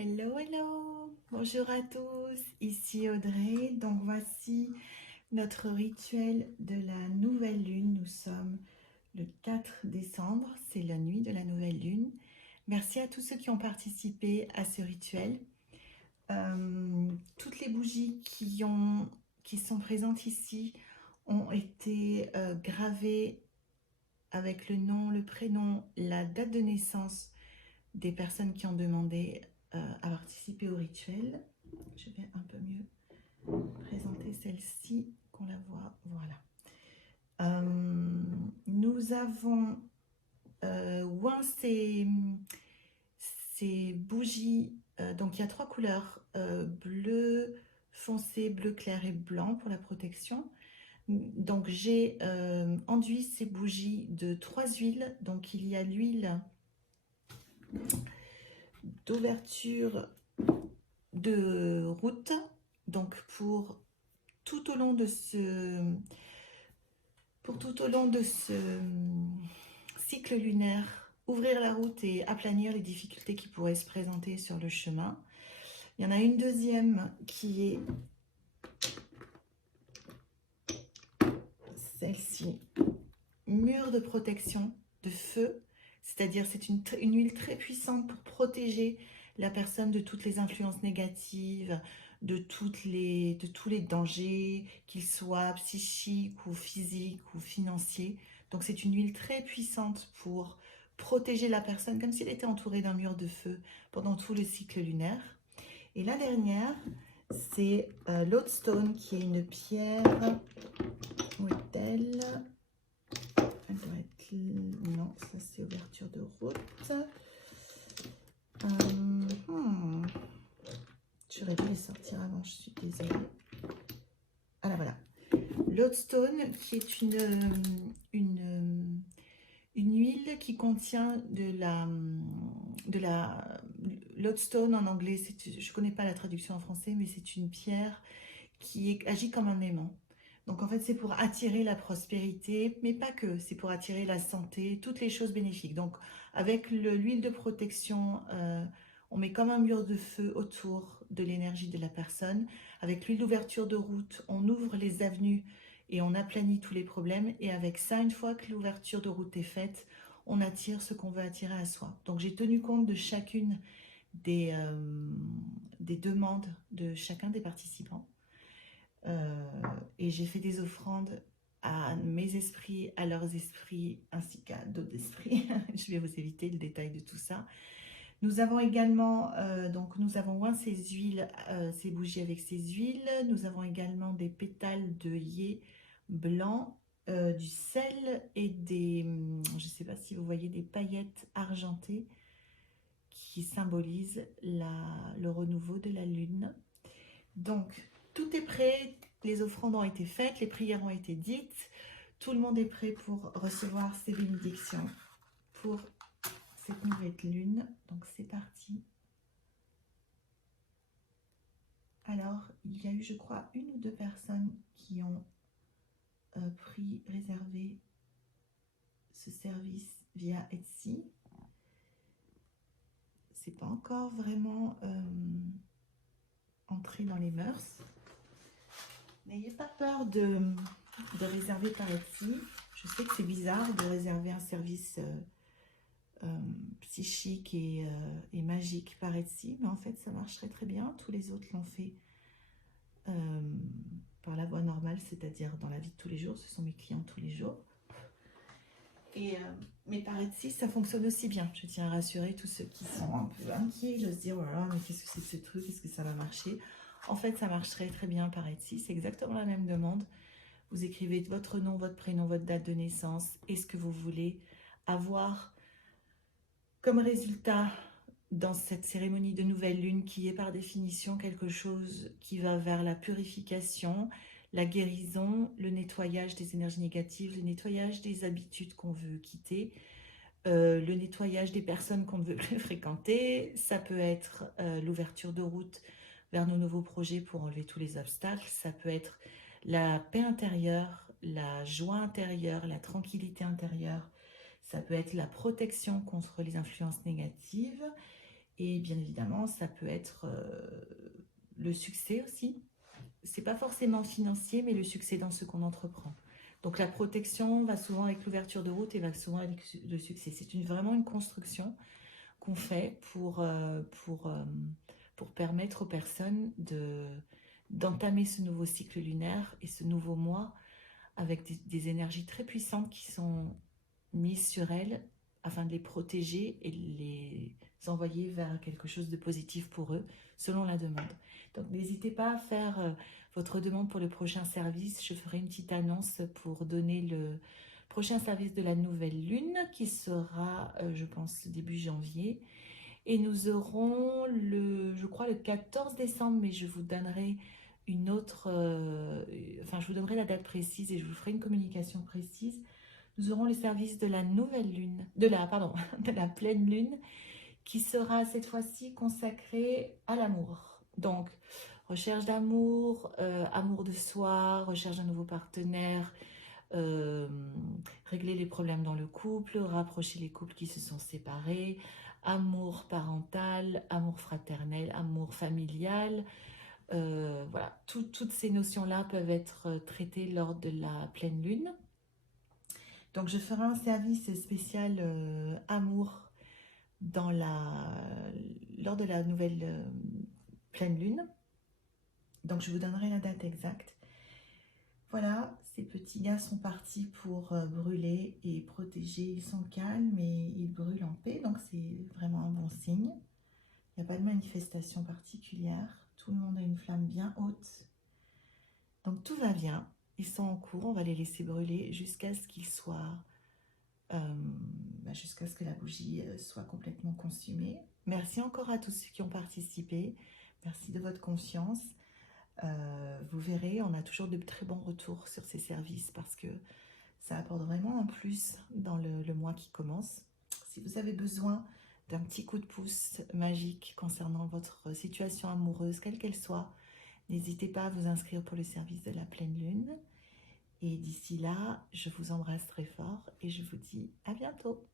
Hello, hello! Bonjour à tous, ici Audrey. Donc voici notre rituel de la nouvelle lune. Nous sommes le 4 décembre, c'est la nuit de la nouvelle lune. Merci à tous ceux qui ont participé à ce rituel. Toutes les bougies qui sont présentes ici ont été gravées avec le nom, le prénom, la date de naissance des personnes qui ont demandé à participer au rituel. Je vais un peu mieux présenter celle-ci, qu'on la voit. Voilà. Nous avons oint ces bougies. Donc il y a 3 couleurs, bleu foncé, bleu clair et blanc pour la protection. Donc j'ai enduit ces bougies de 3 huiles. Donc il y a l'huile d'ouverture de route, donc pour tout au long de ce cycle lunaire, ouvrir la route et aplanir les difficultés qui pourraient se présenter sur le chemin. Il y en a une deuxième qui est celle-ci, mur de protection de feu, c'est-à-dire c'est une huile très puissante pour protéger la personne de toutes les influences négatives, de tous les dangers, qu'ils soient psychiques ou physiques ou financiers. Donc c'est une huile très puissante pour protéger la personne comme si elle était entourée d'un mur de feu pendant tout le cycle lunaire. Et la dernière, c'est lodestone, qui est une pierre. Où est-elle? Elle doit être... Non, ça c'est ouverture de route. J'aurais dû les sortir avant, je suis désolée. Ah là, voilà. Lodestone, qui est une huile qui contient de la lodestone en anglais. Je ne connais pas la traduction en français, mais c'est une pierre qui agit comme un aimant. Donc en fait, c'est pour attirer la prospérité, mais pas que, c'est pour attirer la santé, toutes les choses bénéfiques. Donc avec l'huile de protection, on met comme un mur de feu autour de l'énergie de la personne. Avec l'huile d'ouverture de route, on ouvre les avenues et on aplanit tous les problèmes. Et avec ça, une fois que l'ouverture de route est faite, on attire ce qu'on veut attirer à soi. Donc j'ai tenu compte de chacune des demandes de chacun des participants. Et j'ai fait des offrandes à mes esprits, à leurs esprits, ainsi qu'à d'autres esprits. Je vais vous éviter le détail de tout ça. Nous avons également, nous avons oint ces huiles, ces bougies avec ces huiles. Nous avons également des pétales d'œillet blanc, du sel et je ne sais pas si vous voyez, des paillettes argentées qui symbolisent le renouveau de la lune. Donc, tout est prêt, les offrandes ont été faites, les prières ont été dites. Tout le monde est prêt pour recevoir ces bénédictions pour cette nouvelle lune. Donc, c'est parti. Alors, il y a eu, je crois, 1 ou 2 personnes qui ont réservé ce service via Etsy. C'est pas encore vraiment entré dans les mœurs. N'ayez pas peur de réserver par Etsy. Je sais que c'est bizarre de réserver un service psychique et magique par Etsy, mais en fait ça marcherait très bien. Tous les autres l'ont fait par la voie normale, c'est-à-dire dans la vie de tous les jours. Ce sont mes clients tous les jours. Mais par Etsy, ça fonctionne aussi bien. Je tiens à rassurer tous ceux qui sont un peu inquiets, de se dire oh là là, mais qu'est-ce que c'est que ce truc, est-ce que ça va marcher? En fait, ça marcherait très bien par Etsy. C'est exactement la même demande. Vous écrivez votre nom, votre prénom, votre date de naissance et ce que vous voulez avoir comme résultat dans cette cérémonie de nouvelle lune, qui est par définition quelque chose qui va vers la purification, la guérison, le nettoyage des énergies négatives, le nettoyage des habitudes qu'on veut quitter, le nettoyage des personnes qu'on ne veut plus fréquenter. Ça peut être l'ouverture de route vers nos nouveaux projets pour enlever tous les obstacles. Ça peut être la paix intérieure, la joie intérieure, la tranquillité intérieure. Ça peut être la protection contre les influences négatives. Et bien évidemment, ça peut être le succès aussi. C'est pas forcément financier, mais le succès dans ce qu'on entreprend. Donc la protection va souvent avec l'ouverture de route et va souvent avec le succès. C'est vraiment une construction qu'on fait pour permettre aux personnes d'entamer ce nouveau cycle lunaire et ce nouveau mois avec des énergies très puissantes qui sont mises sur elles afin de les protéger et les envoyer vers quelque chose de positif pour eux, selon la demande. Donc n'hésitez pas à faire votre demande pour le prochain service. Je ferai une petite annonce pour donner le prochain service de la nouvelle lune qui sera, je pense, début janvier. Et nous aurons je crois, le 14 décembre, mais je vous donnerai une autre, enfin, je vous donnerai la date précise et je vous ferai une communication précise. Nous aurons le service de la nouvelle lune, pardon, de la pleine lune, qui sera cette fois-ci consacré à l'amour. Donc, recherche d'amour, amour de soi, recherche d'un nouveau partenaire, euh, régler les problèmes dans le couple, rapprocher les couples qui se sont séparés, amour parental, amour fraternel, amour familial. Voilà, toutes ces notions-là peuvent être traitées lors de la pleine lune. Donc, je ferai un service spécial amour lors de la nouvelle pleine lune. Donc, je vous donnerai la date exacte. Voilà, ces petits gars sont partis pour brûler et protéger. Ils sont calmes et ils brûlent en paix, donc c'est vraiment un bon signe. Il n'y a pas de manifestation particulière. Tout le monde a une flamme bien haute. Donc tout va bien. Ils sont en cours, on va les laisser brûler jusqu'à ce qu'ils soient... jusqu'à ce que la bougie soit complètement consumée. Merci encore à tous ceux qui ont participé. Merci de votre confiance. Vous verrez, on a toujours de très bons retours sur ces services parce que ça apporte vraiment un plus dans le mois qui commence. Si vous avez besoin d'un petit coup de pouce magique concernant votre situation amoureuse, quelle qu'elle soit, n'hésitez pas à vous inscrire pour le service de la pleine lune. Et d'ici là, je vous embrasse très fort et je vous dis à bientôt.